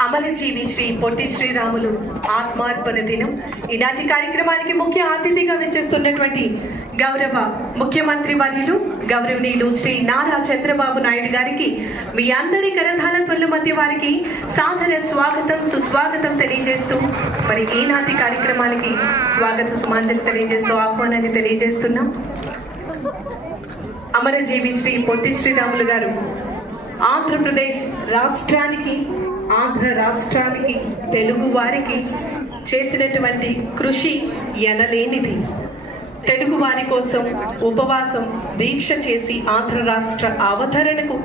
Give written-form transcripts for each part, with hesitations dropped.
అమరజీవి శ్రీ పొట్టి శ్రీరాములు ఆత్మార్పణ దినం. ఈనాటి కార్యక్రమానికి ముఖ్య అతిథిగా విచ్చేస్తున్నటువంటి గౌరవ ముఖ్యమంత్రి వర్యులు గౌరవనీయులు శ్రీ నారా చంద్రబాబు నాయుడు గారికి మీ అందరి కరతాళ మధ్య వారికి సాదర స్వాగతం సుస్వాగతం తెలియజేస్తూ మరి ఈనాటి కార్యక్రమానికి స్వాగత సుమాంజలి తెలియజేస్తూ ఆహ్వానాన్ని తెలియజేస్తున్నాం. అమరజీవి శ్రీ పొట్టి శ్రీరాములు గారు ఆంధ్రప్రదేశ్ రాష్ట్రానికి, ఆంధ్ర రాష్ట్రానికి, తెలుగు వారికి చేసినటువంటి కృషి ఎనలేనిది. తెలుగు వారి కోసం ఉపవాసం దీక్ష చేసి ఆంధ్ర రాష్ట్ర అవతరణకు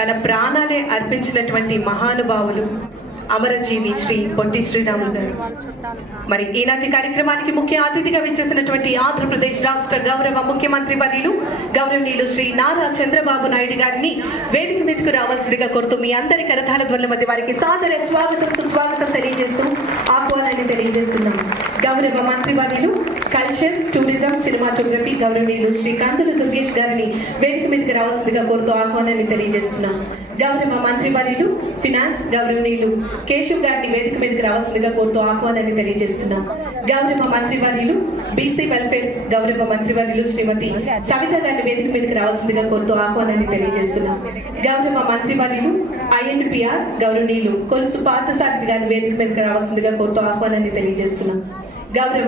తన ప్రాణాలే అర్పించినటువంటి మహానుభావులు అమరజీవి శ్రీ పొట్టి శ్రీరాములు గారు. మరి ఈనాటి కార్యక్రమానికి ముఖ్య అతిథిగా విచ్చేసినటువంటి ఆంధ్రప్రదేశ్ రాష్ట్ర గౌరవ ముఖ్యమంత్రి వర్యులు గౌరవనీయులు శ్రీ నారా చంద్రబాబు నాయుడు గారిని వేదిక మీదకు రావాల్సిందిగా కోరుతూ మీ అందరి కరతాళ ధ్వనుల మధ్య వారికి సాదర స్వాగతం సుస్వాగతం తెలియజేస్తూ ఆహ్వానాన్ని తెలియజేస్తున్నాం. గౌరవ మంత్రి వర్యులు కల్చర్, టూరిజం, సినిమాటోగ్రఫీ గౌరవనీయులు శ్రీ కందుల దుర్గేష్ గారిని వేదిక మీదకి రావాల్సిందిగా కోరుతూ ఆహ్వానాన్ని తెలియజేస్తున్నాం. గౌరవ మంత్రి వర్యులు ఫినాన్స్ గౌరవనీయులు కేశవ్ గారిని వేదిక మీదకి రావాల్సిందిగా కోరుతూ ఆహ్వానాన్ని తెలియజేస్తున్నాం. గౌరవ మంత్రి వర్యులు బీసీ వెల్ఫేర్ గౌరవ మంత్రి వర్యులు శ్రీమతి సవిత గారిని వేదిక మీదకి రావాల్సిందిగా కోరుతూ ఆహ్వానాన్ని తెలియజేస్తున్నాం. గౌరవ మంత్రి వర్యులు ఐఎన్పిఆర్ గౌరవనీయులు కొలుసు పార్థసారథి గారిని వేదిక మీదకి రావాల్సిందిగా కోరుతూ ఆహ్వానాన్ని తెలియజేస్తున్నాం. గౌరవ